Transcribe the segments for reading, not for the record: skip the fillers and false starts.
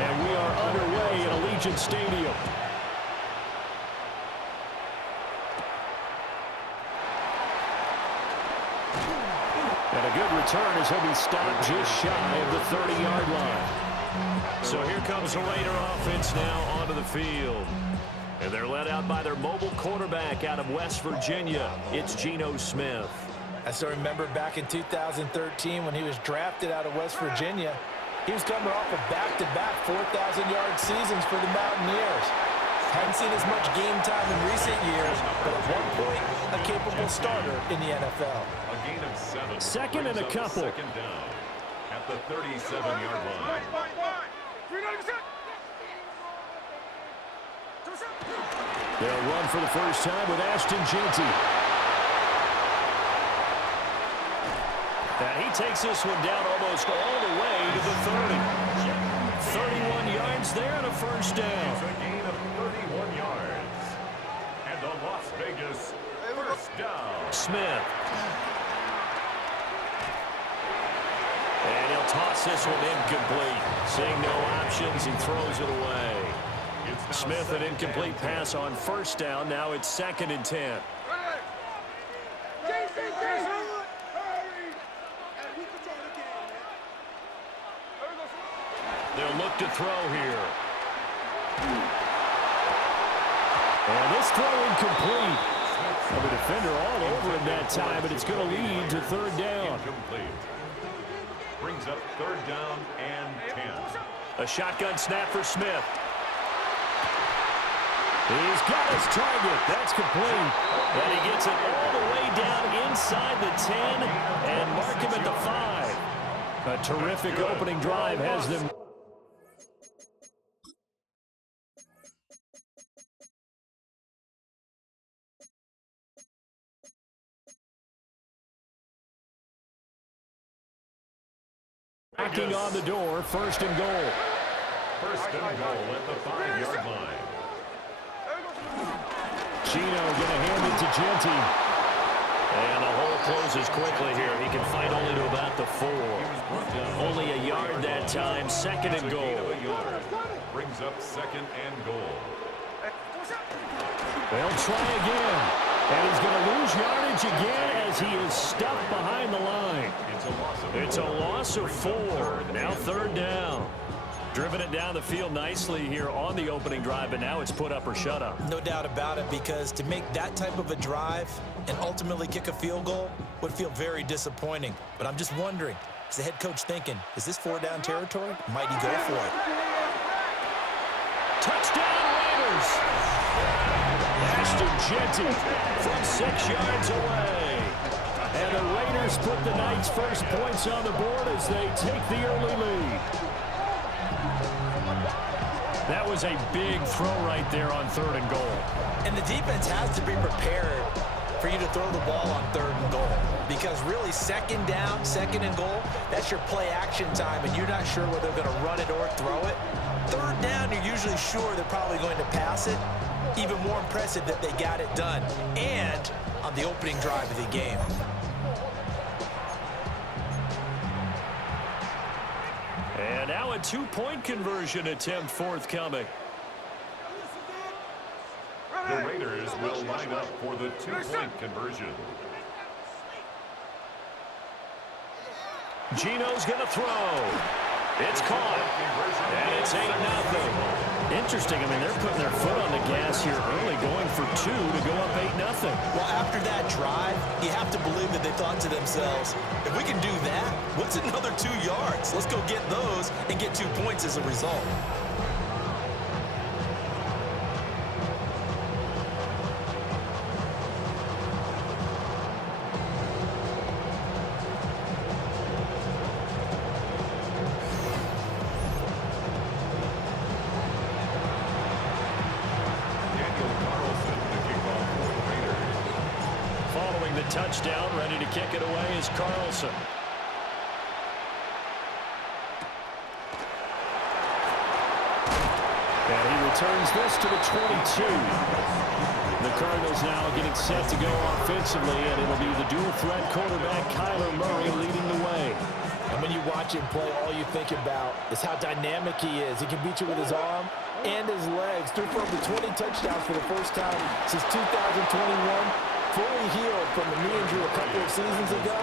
And we are underway at Allegiant Stadium. And a good return as he'll be stopped just shy of the 30-yard line. So here comes the Raider offense now onto the field. And they're led out by their mobile quarterback out of West Virginia. It's Geno Smith. I still remember back in 2013 when he was drafted out of West Virginia. He was coming off of back-to-back 4,000-yard seasons for the Mountaineers. Hadn't seen as much game time in recent years, but at one point, a capable starter in the NFL. A gain of 7. Second and a couple. Second down at the 37-yard line. They'll run for the first time with Ashton Jeanty. And he takes this one down almost all the way to the 30. 31 yards there and a first down. A gain of 31 yards. And the Las Vegas first down. Smith. And he'll toss this one incomplete. Seeing no options, he throws it away. Smith, an incomplete pass on first down. Now it's 2nd and 10. They'll look to throw here. And this throw incomplete. The defender all over him that time, but it's going to lead to 3rd down. Incomplete. Brings up 3rd down and 10. A shotgun snap for Smith. He's got his target. That's complete. And he gets it all the way down inside the 10 and mark him at the 5. A terrific opening drive has them. Knocking on the door, 1st and goal. 1st and goal at the 5-yard line. Geno going to hand it to Jeanty. And the hole closes quickly here. He can fight only to about the 4. Only a yard that time. 2nd and goal. Brings up 2nd and goal. They'll try again. And he's going to lose yardage again as he is stuffed behind the line. It's a loss of 4. Now 3rd down. Driven it down the field nicely here on the opening drive, but now it's put up or shut up. No doubt about it, because to make that type of a drive and ultimately kick a field goal would feel very disappointing. But I'm just wondering, is the head coach thinking, is this 4-down territory? Might he go for it? Touchdown, Raiders! Ashton Jeanty from 6 yards away. And the Raiders put the Knights' first points on the board as they take the early lead. That was a big throw right there on 3rd and goal. And the defense has to be prepared for you to throw the ball on 3rd and goal. Because really, 2nd down, 2nd and goal, that's your play action time, and you're not sure whether they're going to run it or throw it. 3rd down, you're usually sure they're probably going to pass it. Even more impressive that they got it done. And on the opening drive of the game. And now a 2-point conversion attempt forthcoming. The Raiders will line up for the 2-point conversion. Geno's going to throw. It's caught. And it's 8-0. Interesting. I mean, they're putting their foot on the gas here early, going for 2 to go up 8-0. Well, after that drive, you have to believe that they thought to themselves, if we can do that, what's another 2 yards? Let's go get those and get 2 points as a result. Touchdown, ready to kick it away is Carlson. And he returns this to the 22. The Cardinals now getting set to go offensively, and it'll be the dual threat quarterback Kyler Murray leading the way. And And when you watch him play, all you think about is how dynamic he is. He can beat you with his arm and his legs. Threw for over 20 touchdowns for the first time since 2021. Fully healed from a knee injury a couple of seasons ago.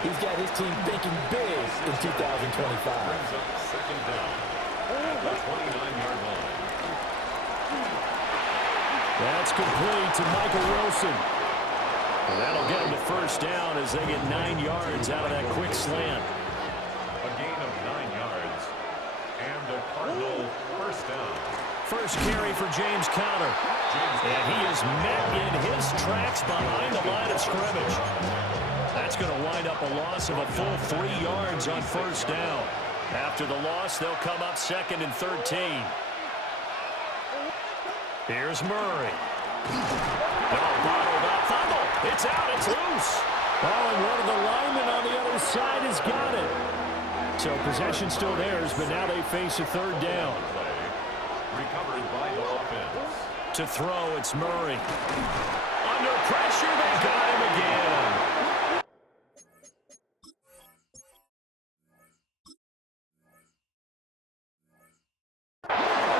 He's got his team thinking big in 2025. Second down at the 29-yard line. That's complete to Michael Wilson. And that'll get him to first down as they get 9 yards out of that quick slant. A gain of 9 yards. And a Cardinal first down. First carry for James Conner. And he is met in his tracks behind the line of scrimmage. That's going to wind up a loss of a full 3 yards on first down. After the loss, they'll come up 2nd and 13. Here's Murray. Bottled up. Fumble. It's out. It's loose. Oh, and one of the linemen on the other side has got it. So possession still theirs, but now they face a third down. Recovered by the offense. To throw, it's Murray. Under pressure, they got him again.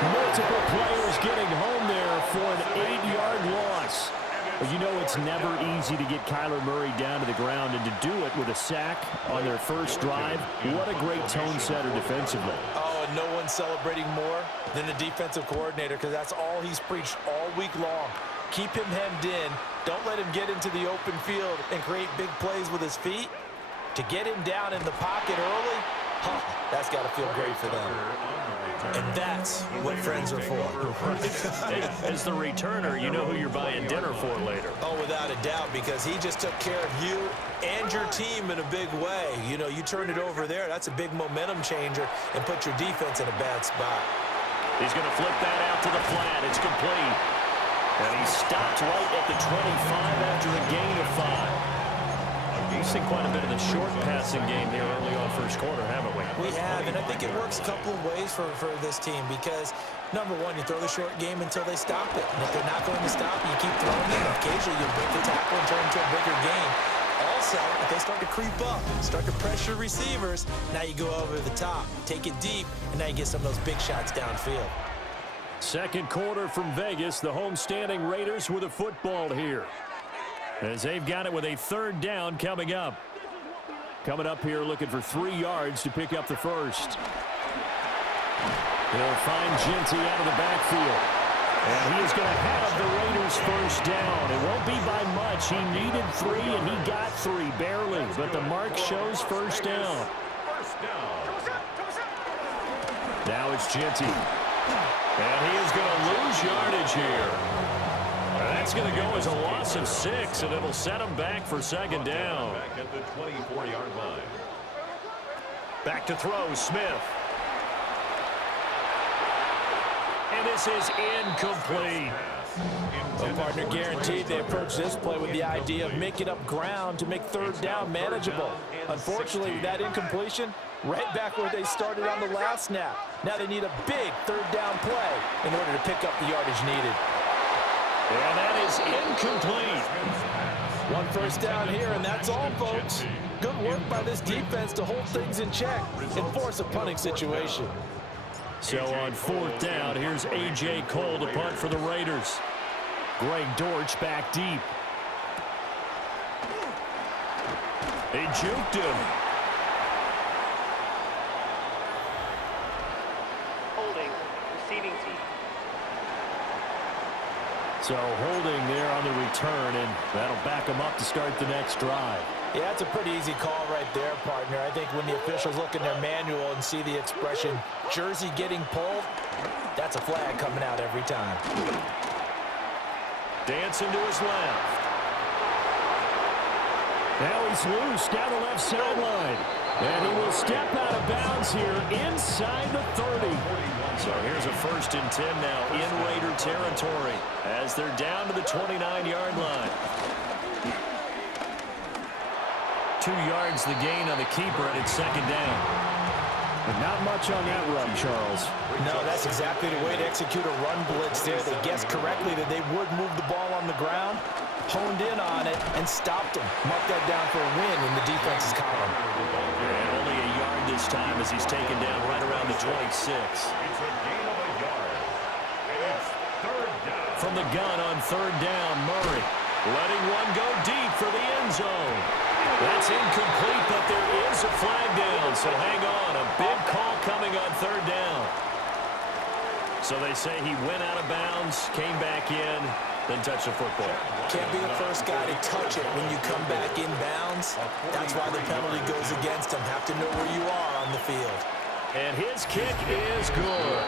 Multiple players getting home there for an 8-yard loss. But you know it's never easy to get Kyler Murray down to the ground, and to do it with a sack on their first drive, what a great tone setter defensively. Oh, and no one's celebrating more than the defensive coordinator, because that's all he's preached all week long. Keep him hemmed in. Don't let him get into the open field and create big plays with his feet. To get him down in the pocket early, that's got to feel great for them. And that's what friends are for. As the returner, you know who you're buying dinner for later. Oh, without a doubt, because he just took care of you and your team in a big way. You know, you turned it over there. That's a big momentum changer and put your defense in a bad spot. He's going to flip that out to the flat. It's complete. And he stopped right at the 25 after a gain of 5. We've seen quite a bit of the short passing game here early on first quarter, haven't we? We have, and I think it works a couple of ways for this team because, number one, you throw the short game until they stop it. And if they're not going to stop you, keep throwing it. Occasionally, you'll break the tackle and turn into a bigger game. Also, if they start to creep up, start to pressure receivers, now you go over the top, take it deep, and now you get some of those big shots downfield. Second quarter from Vegas, the homestanding Raiders with a football here, as they've got it with a third down coming up. Coming up here looking for 3 yards to pick up the first. He'll find Genty out of the backfield. And he is going to have the Raiders first down. It won't be by much. He needed 3 and he got 3, barely. But the mark shows first down. Now it's Genty. And he is going to lose yardage here. That's going to go as a loss of 6, and it'll set him back for second down. Back at the 24-yard line. Back to throw, Smith. And this is incomplete. Well, partner, guaranteed they approach this play with the idea of making up ground to make third down manageable. Unfortunately, with that incompletion, right back where they started on the last snap. Now they need a big third down play in order to pick up the yardage needed. And that is incomplete. One first down here, and that's all, folks. Good work by this defense to hold things in check and force a punting situation. So on fourth down, here's A.J. Cole to punt for the Raiders. Greg Dortch back deep. They juked him. Holding, receiving team. So holding there on the return, and that'll back them up to start the next drive. Yeah, that's a pretty easy call right there, partner. I think when the officials look in their manual and see the expression, jersey getting pulled, that's a flag coming out every time. Dancing to his left. Now he's loose down the left sideline. And he will step out of bounds here inside the 30. So here's a 1st and 10 now in Raider territory as they're down to the 29-yard line. 2 yards the gain on the keeper, and it's second down. But not much on that run, Charles. No, that's exactly the way to execute a run blitz there. They guessed correctly that they would move the ball on the ground, honed in on it, and stopped them. Mark that down for a win in the defense's column. And only a yard this time as he's taken down right around the 26. It's a gain of a yard. And it's third down. From the gun on third down, Murray letting one go deep for the end zone. That's incomplete, but there is a flag down, so hang on. A big call coming on third down. So they say he went out of bounds, came back in, then touched the football. Can't be the first guy to touch it when you come back in bounds. That's why the penalty goes against him. Have to know where you are on the field. And his kick is good.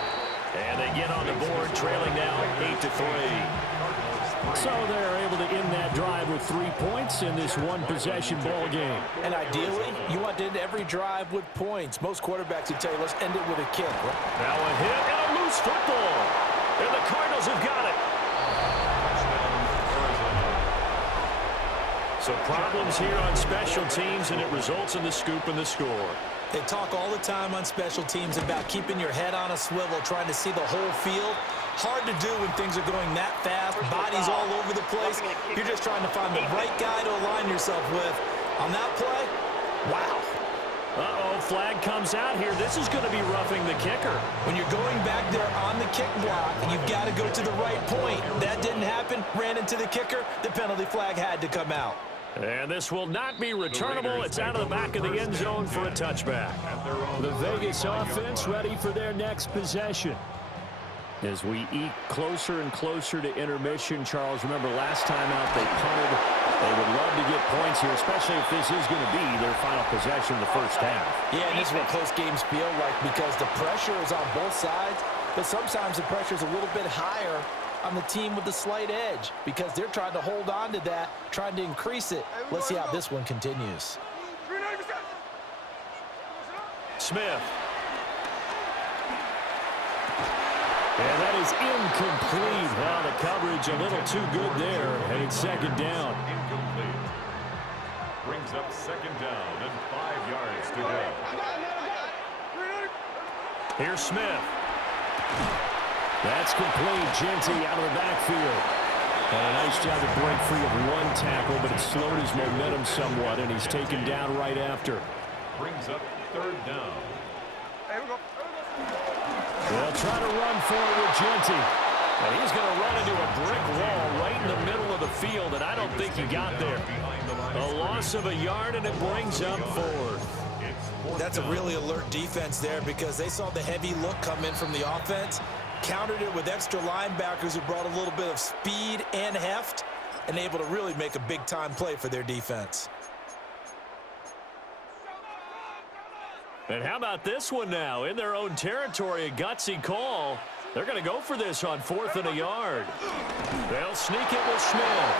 And they get on the board, trailing now 8-3. So they're able to end that drive with 3 points in this one-possession ball game. And ideally, you want to end every drive with points. Most quarterbacks would tell you, let's end it with a kick. Now a hit and a loose football. And the Cardinals have got it. So problems here on special teams, and it results in the scoop and the score. They talk all the time on special teams about keeping your head on a swivel, trying to see the whole field. Hard to do when things are going that fast, bodies all over the place. You're just trying to find the right guy to align yourself with. On that play, wow. Uh-oh, flag comes out here. This is going to be roughing the kicker. When you're going back there on the kick block, you've got to go to the right point. That didn't happen, ran into the kicker. The penalty flag had to come out. And this will not be returnable. It's out of the back of the end zone for a touchback. The Vegas offense ready for their next possession. As we eke closer and closer to intermission, Charles, remember last time out they punted. They would love to get points here, especially if this is going to be their final possession of the first half. Yeah, and this is what close games feel like because the pressure is on both sides, but sometimes the pressure is a little bit higher on the team with the slight edge because they're trying to hold on to that, trying to increase it. Let's see how this one continues. Smith. And that is incomplete. Well, the coverage a little too good there, and it's second down. Incomplete. Brings up second down and 5 yards to go. Here's Smith. That's complete. Genty out of the backfield. And a nice job to break free of one tackle, but it slowed his momentum somewhat, and he's taken down right after. Brings up third down. They'll try to run for it with Genty. And he's going to run into a brick wall right in the middle of the field, and I don't think he got there. A loss of a yard, and it brings up fourth. That's a really alert defense there because they saw the heavy look come in from the offense, countered it with extra linebackers who brought a little bit of speed and heft, and able to really make a big-time play for their defense. And how about this one now? In their own territory, a gutsy call. They're going to go for this on 4th and a yard. They'll sneak it with Smith.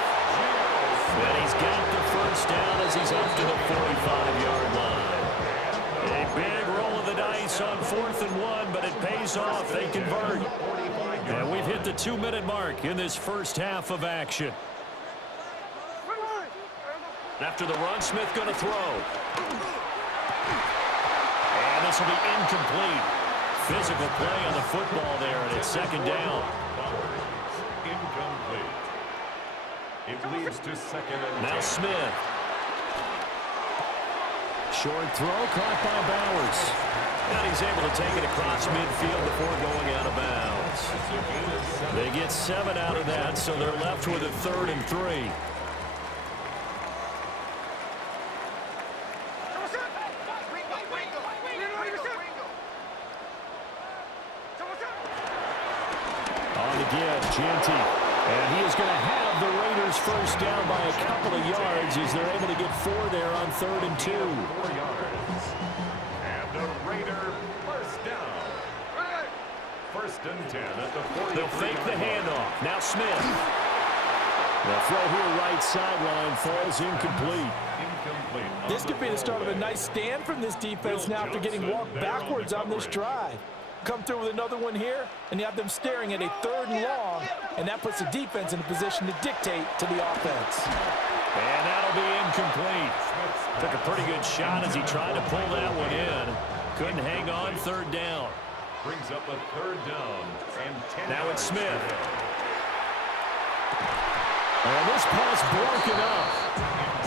And he's got the first down as he's up to the 45-yard line. A big roll of the dice on 4th and 1, but it pays off. They convert. And we've hit the 2-minute mark in this first half of action. After the run, Smith going to throw. And this will be incomplete. Physical play on the football there, and it's second down. Incomplete. It leads to second and 10. Now Smith. Short throw caught by Bowers. And he's able to take it across midfield before going out of bounds. They get 7 out of that, so they're left with a 3rd and 3. Genty, and he is going to have the Raiders first down by a couple of yards as they're able to get 4 there on 3rd and 2. 4 yards. And the Raider first down. First and 10 at the 40. They'll fake the handoff. Now Smith. The throw here right sideline falls incomplete. This could be the start of a nice stand from this defense now after getting walked backwards on this drive. Come through with another one here, and you have them staring at a 3rd and long, and that puts the defense in a position to dictate to the offense. And that'll be incomplete. Took a pretty good shot as he tried to pull that one in. Couldn't hang on 3rd down. Brings up a 3rd down and 10. Now it's Smith. And this pass broken up.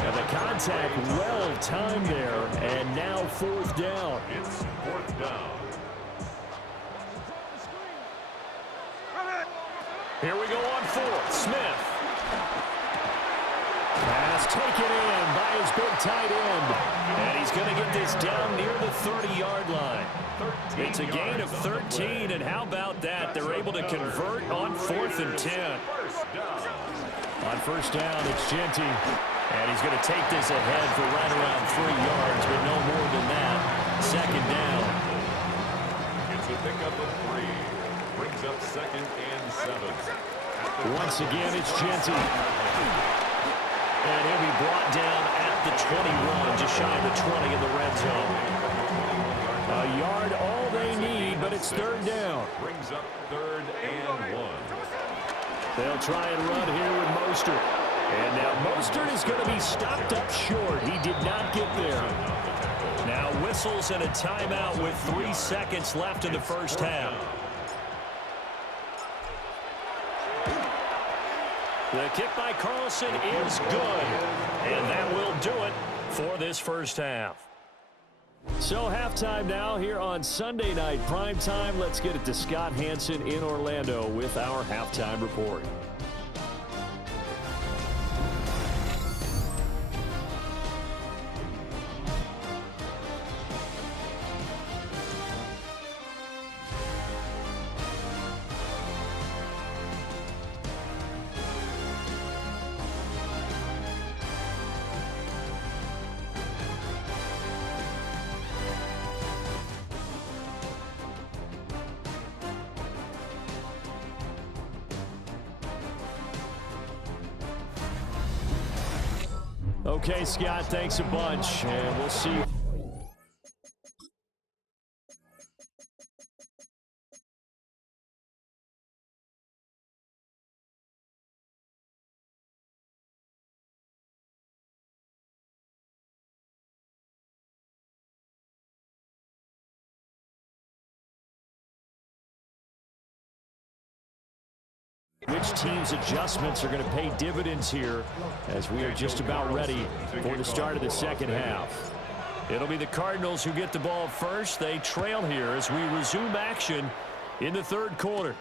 And the contact well timed there. And now 4th down. It's 4th down. Here we go on 4th. Smith. Pass taken in by his big tight end. And he's going to get this down near the 30-yard line. It's a gain of 13, and how about that? They're able to convert on 4th and 10. On 1st down, it's Genty. And he's going to take this ahead for right around 3 yards, but no more than that. 2nd down. It's a pickup of 3. Brings up 2nd and 7. Once again, it's Genty. And he'll be brought down at the 21, just shy of the 20 in the red zone. A yard all they need, but it's 3rd down. Brings up 3rd and 1. They'll try and run here with Mostert. And now Mostert is going to be stopped up short. He did not get there. Now whistles and a timeout with 3 seconds left in the 1st half. The kick by Carlson is good. And that will do it for this 1st half. So halftime now here on Sunday Night Primetime. Let's get it to Scott Hanson in Orlando with our halftime report. Okay, Scott, thanks a bunch, and we'll see you. Which team's adjustments are going to pay dividends here as we are just about ready for the start of the 2nd half. It'll be the Cardinals who get the ball first. They trail here as we resume action in the 3rd quarter.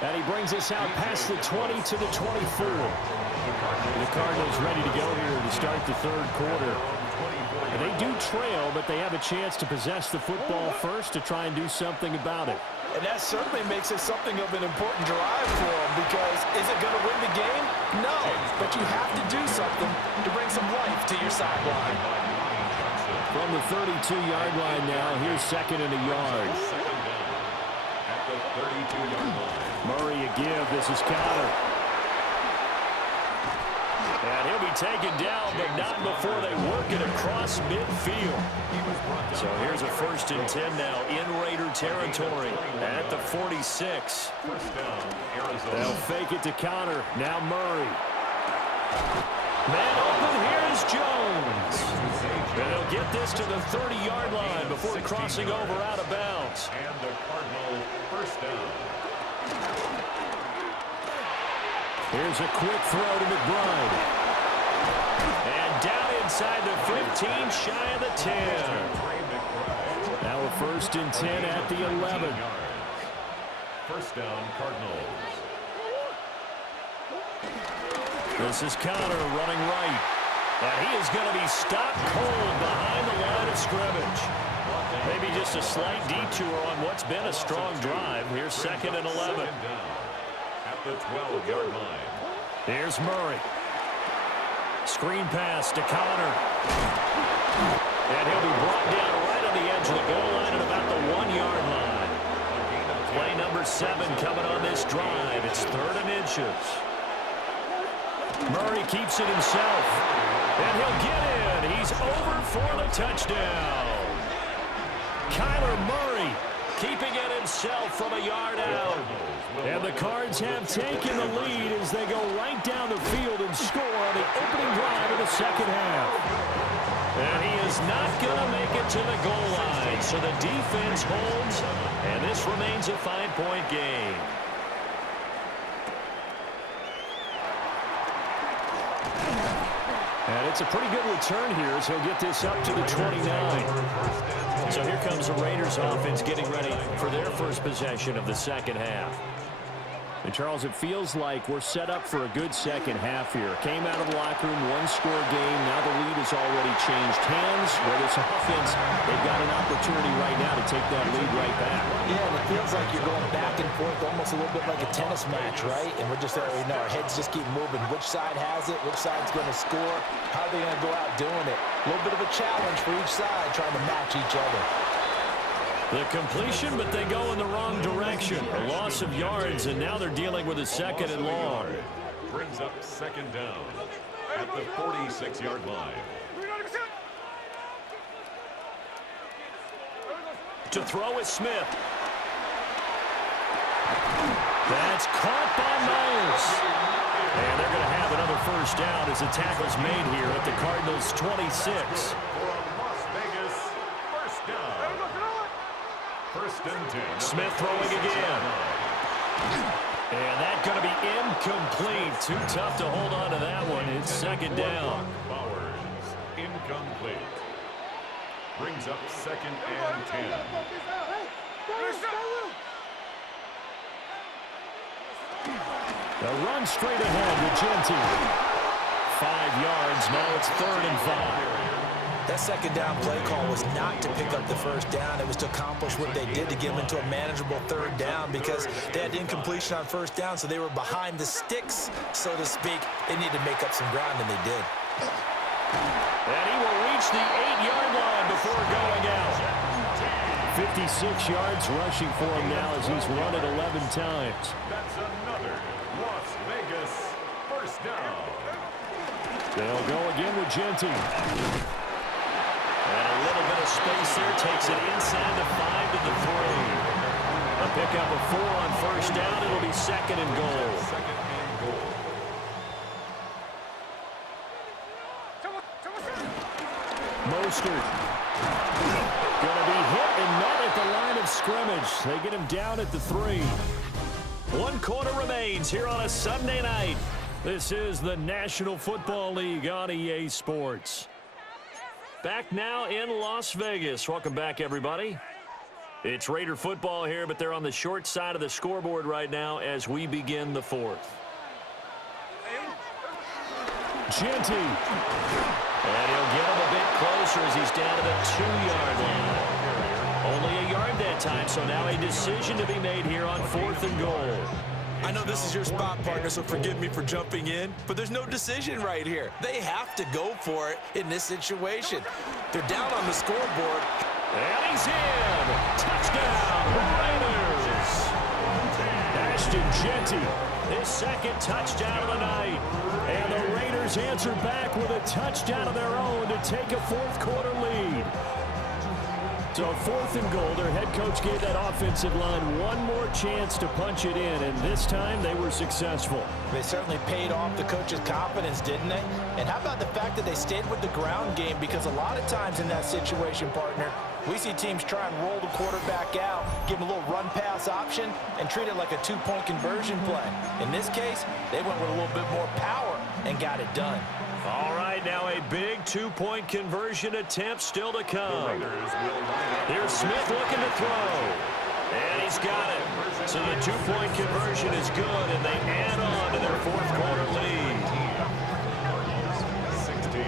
And he brings us out past the 20 to the 24. The Cardinals ready to go here to start the 3rd quarter. And they do trail, but they have a chance to possess the football first to try and do something about it. And that certainly makes it something of an important drive for them, because is it going to win the game? No, but you have to do something to bring some life to your sideline. From the 32-yard line now, here's 2nd and a yard. At the 32-yard line. Murray a give. This is Counter. And he'll be taken down, but not before they work it across midfield. So here's a 1st and 10 now in Raider territory at the 46. They'll fake it to Counter. Now Murray. Man open, here's Jones. And they'll get this to the 30-yard line before crossing over out of bounds. And the Cardinal 1st down. Here's a quick throw to McBride. And down inside the 15, shy of the 10. Now a 1st and 10 at the 11. 1st down, Cardinals. This is Conner running right. And he is going to be stopped cold behind the line of scrimmage. Maybe just a slight detour on what's been a strong drive. Here's 2nd and 11. At the 12-yard line. Here's Murray. Screen pass to Conner. And he'll be brought down right on the edge of the goal line at about the 1-yard line. Play number 7 coming on this drive. It's 3rd and inches. Murray keeps it himself. And he'll get in. He's over for the touchdown. Kyler Murray keeping it himself from a yard out. And the Cards have taken the lead as they go right down the field and score on the opening drive of the 2nd half. And he is not going to make it to the goal line, so the defense holds, and this remains a 5-point game. And it's a pretty good return here as he'll get this up to the 29. So here comes the Raiders offense getting ready for their first possession of the second half. And, Charles, it feels like we're set up for a good second half here. Came out of the locker room, one-score game. Now the lead has already changed hands. Where this offense, they've got an opportunity right now to take that lead right back. Yeah, and it feels like you're going back and forth, almost a little bit like a tennis match, right? And we're just there, our heads just keep moving. Which side has it? Which side's going to score? How are they going to go out doing it? A little bit of a challenge for each side, trying to match each other. The completion, but they go in the wrong direction. A loss of yards, and now they're dealing with a second and long. Brings up second down at the 46-yard line. To throw is Smith. That's caught by Myers. And they're going to have another first down as the tackle's made here at the Cardinals' 26. Smith throwing again. And that's going to be incomplete. Too tough to hold on to that one. It's second down. Bowers, incomplete. Brings up second and 10. The run straight ahead with Genty. 5 yards. Now it's 3rd and 5. That second down play call was not to pick up the first down. It was to accomplish what they did to get them into a manageable 3rd down because they had incompletion on first down, so they were behind the sticks, so to speak. They needed to make up some ground, and they did. And he will reach the 8-yard line before going out. 56 yards rushing for him now as he's run it 11 times. That's another Las Vegas first down. They'll go again with Genty. And a little bit of space there takes it inside the 5 to the 3. A pickup of 4 on first down. It'll be second and goal. Second and goal. Mostert. Going to be hit and met at the line of scrimmage. They get him down at the 3. 1 quarter remains here on a Sunday night. This is the National Football League on EA Sports. Back now in Las Vegas. Welcome back, everybody. It's Raider football here, but they're on the short side of the scoreboard right now as we begin the 4th. Genty. And he'll get him a bit closer as he's down to the 2-yard line. Only a yard that time, so now a decision to be made here on 4th and goal. I know this is your spot, partner, so forgive me for jumping in, but there's no decision right here. They have to go for it in this situation. They're down on the scoreboard. And he's in. Touchdown, Raiders. Ashton Genty, his second touchdown of the night. And the Raiders answer back with a touchdown of their own to take a 4th quarter lead. So 4th and goal, their head coach gave that offensive line one more chance to punch it in, and this time they were successful. They certainly paid off the coach's confidence, didn't they? And how about the fact that they stayed with the ground game? Because a lot of times in that situation, partner, we see teams try and roll the quarterback out, give him a little run-pass option, and treat it like a 2-point conversion play. In this case, they went with a little bit more power and got it done. All right, now a big 2-point conversion attempt still to come. Here's Smith looking to throw. And he's got it. So the 2-point conversion is good, and they add on to their 4th quarter lead. 16.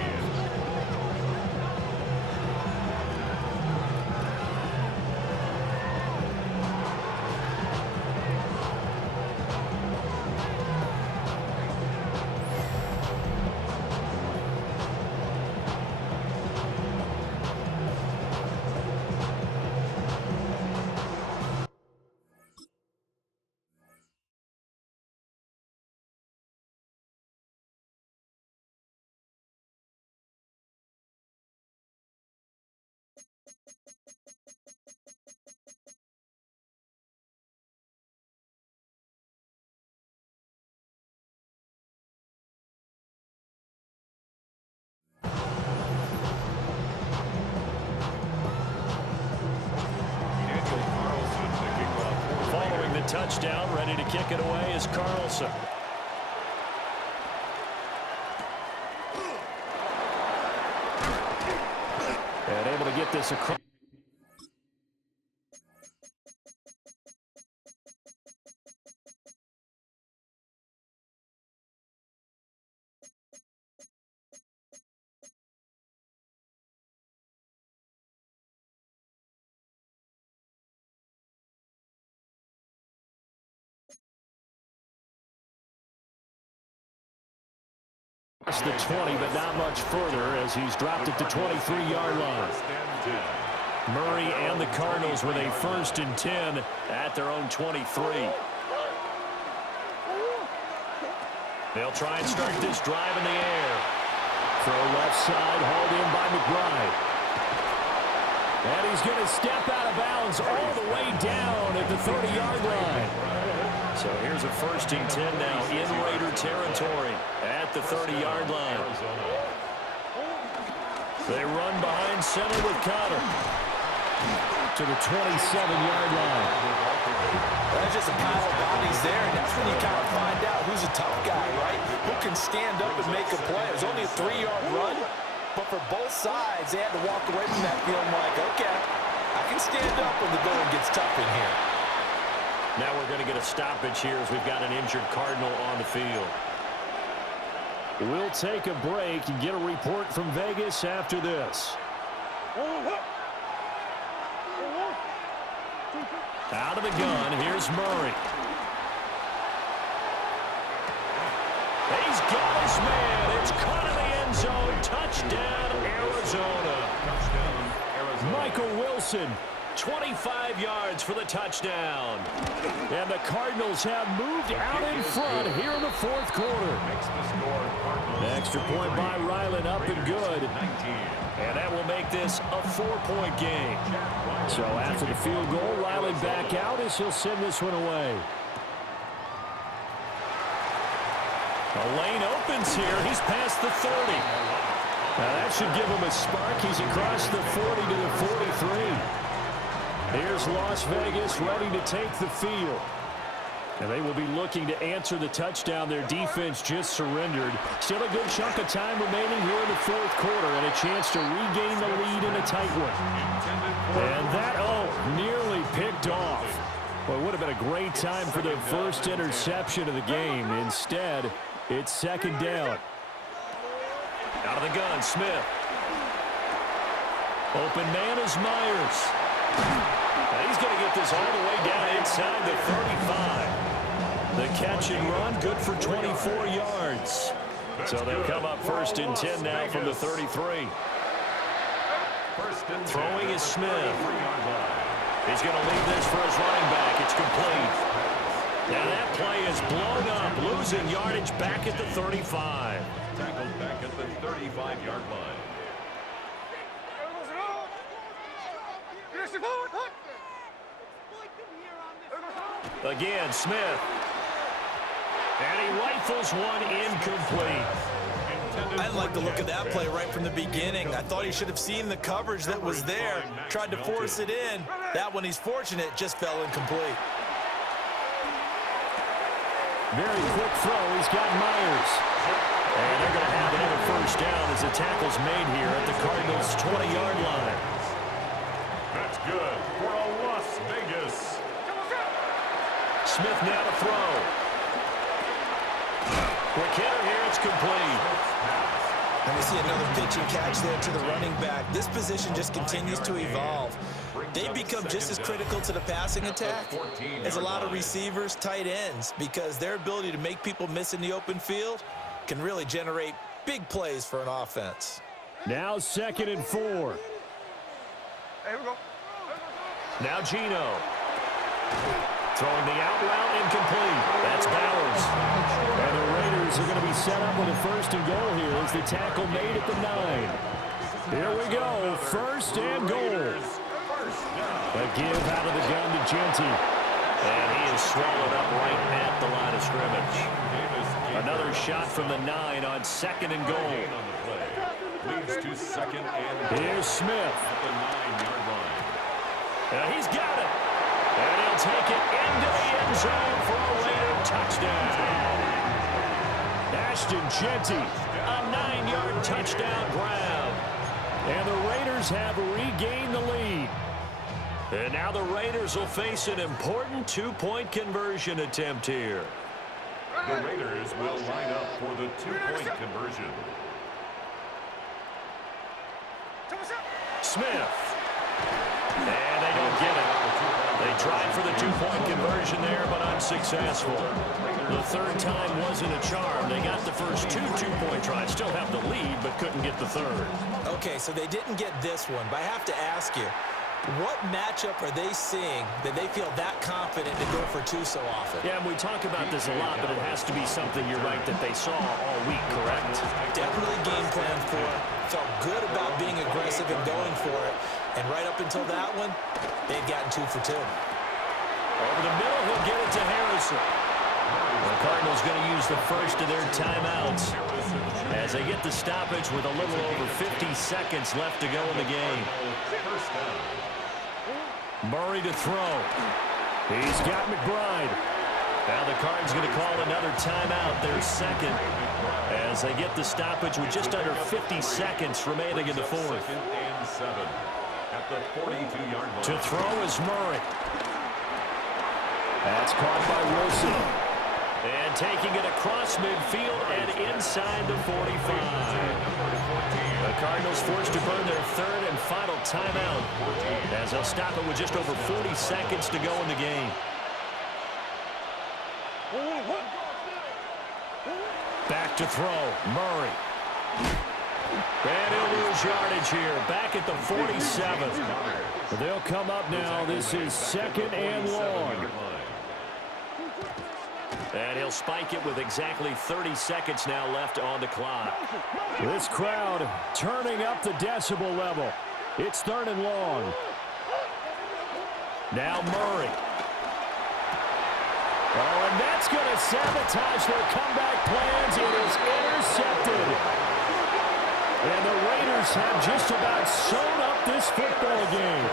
Touchdown, ready to kick it away is Carlson. get this across. The 20, but not much further as he's dropped it to 23-yard line. Murray and the Cardinals with a 1st and 10 at their own 23. They'll try and start this drive in the air. Throw left side, hauled in by McBride. And he's going to step out of bounds all the way down at the 30-yard line. So here's a 1st and 10 now in Raider territory at the 30-yard line. They run behind center with Connor to the 27-yard line. That's just a pile of bodies there, and that's when you kind of find out who's a tough guy, right? Who can stand up and make a play. It was only a 3-yard run, but for both sides, they had to walk away from that feeling like, okay, I can stand up when the going gets tough in here. Now we're going to get a stoppage here as we've got an injured Cardinal on the field. We'll take a break and get a report from Vegas after this. Out of the gun, here's Murray. He's got his man. It's caught in the end zone. Touchdown, Arizona. Michael Wilson. 25 yards for the touchdown. And the Cardinals have moved out in front here in the 4th quarter. Extra point by Ryland, up and good. And that will make this a 4-point game. So after the field goal, Ryland back out as he'll send this one away. A lane opens here. He's past the 30. Now that should give him a spark. He's across the 40 to the 43. Here's Las Vegas ready to take the field. And they will be looking to answer the touchdown. Their defense just surrendered. Still a good chunk of time remaining here in the 4th quarter and a chance to regain the lead in a tight one. And that, nearly picked off. Well, it would have been a great time for the first interception of the game. Instead, it's 2nd down. Out of the gun, Smith. Open man is Myers. And he's going to get this all the way down inside the 35. The catch and run, good for 24 yards. So they'll come up 1st and 10 now from the 33. Throwing is Smith. He's going to leave this for his running back. It's complete. And that play is blown up, losing yardage back at the 35. Tackled back at the 35-yard line. Again, Smith. And he rifles one incomplete. I didn't like the look of that play right from the beginning. I thought he should have seen the coverage that was there, tried to force it in. That one, he's fortunate, just fell incomplete. Very quick throw. He's got Myers. And they're going to have another 1st down as the tackle's made here at the Cardinals' 20-yard line. That's good for a Las Vegas. Smith now to throw. Quick hitter here. It's complete. And we see another pitch and catch there to the running back. This position just continues to evolve. They become just as critical to the passing attack as a lot of receivers, tight ends, because their ability to make people miss in the open field can really generate big plays for an offense. Now 2nd and 4. Here we go. Now Gino. Throwing the out route incomplete. That's Bowers. And the Raiders are going to be set up with a 1st and goal here as the tackle made at the 9. Here we go. 1st and goal. A give out of the gun to Genty. And he is swallowed up right at the line of scrimmage. Another shot from the 9 on 2nd and goal. Leads to 2nd and Here's Smith. at the 9-yard line. And he's got it. And he'll take it into the end zone for a Raider touchdown. Ashton Genty, a 9-yard touchdown grab. And the Raiders have regained the lead. And now the Raiders will face an important two-point conversion attempt here. The Raiders will line up for the two-point conversion. Smith. And they don't get it. They tried for the two-point conversion there, but unsuccessful. The third time wasn't a charm. They got the first two-point tries. Still have the lead, but couldn't get the third. Okay, so they didn't get this one, but I have to ask you, what matchup are they seeing that they feel that confident to go for two so often? Yeah, and we talk about this a lot, but it has to be something, you're right, that they saw all week, correct? Definitely game plan for it. Felt good about being aggressive and going for it. And right up until that one, they've gotten 2 for 2. Over the middle, he'll get it to Harrison. The Cardinals going to use the first of their timeouts as they get the stoppage with a little over 50 seconds left to go in the game. Murray to throw. He's got McBride. Now the Cards going to call another timeout, their second, as they get the stoppage with just under 50 seconds remaining in the fourth. At the 42-yard line. To throw is Murray. That's caught by Wilson. And taking it across midfield and inside the 45. The Cardinals forced to burn their third and final timeout as they'll stop it with just over 40 seconds to go in the game. Back to throw, Murray. And he'll lose yardage here, back at the 47. They'll come up now. This is second and long. And he'll spike it with exactly 30 seconds now left on the clock. This crowd turning up the decibel level. It's third and long. Now Murray. Oh, and that's going to sabotage their comeback plans. It is intercepted. And the Raiders have just about sewn up this football game.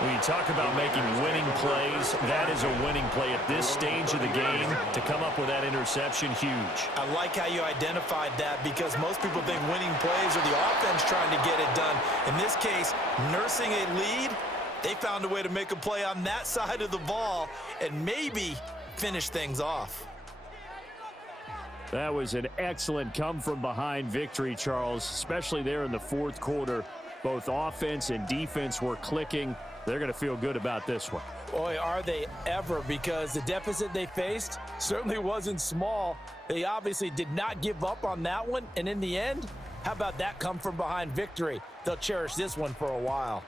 When you talk about making winning plays, that is a winning play at this stage of the game. To come up with that interception, huge. I like how you identified that because most people think winning plays are the offense trying to get it done. In this case, nursing a lead, they found a way to make a play on that side of the ball and maybe finish things off. That was an excellent come-from-behind victory, Charles, especially there in the fourth quarter. Both offense and defense were clicking. They're going to feel good about this one. Boy, are they ever, because the deficit they faced certainly wasn't small. They obviously did not give up on that one, and in the end, how about that come-from-behind victory? They'll cherish this one for a while.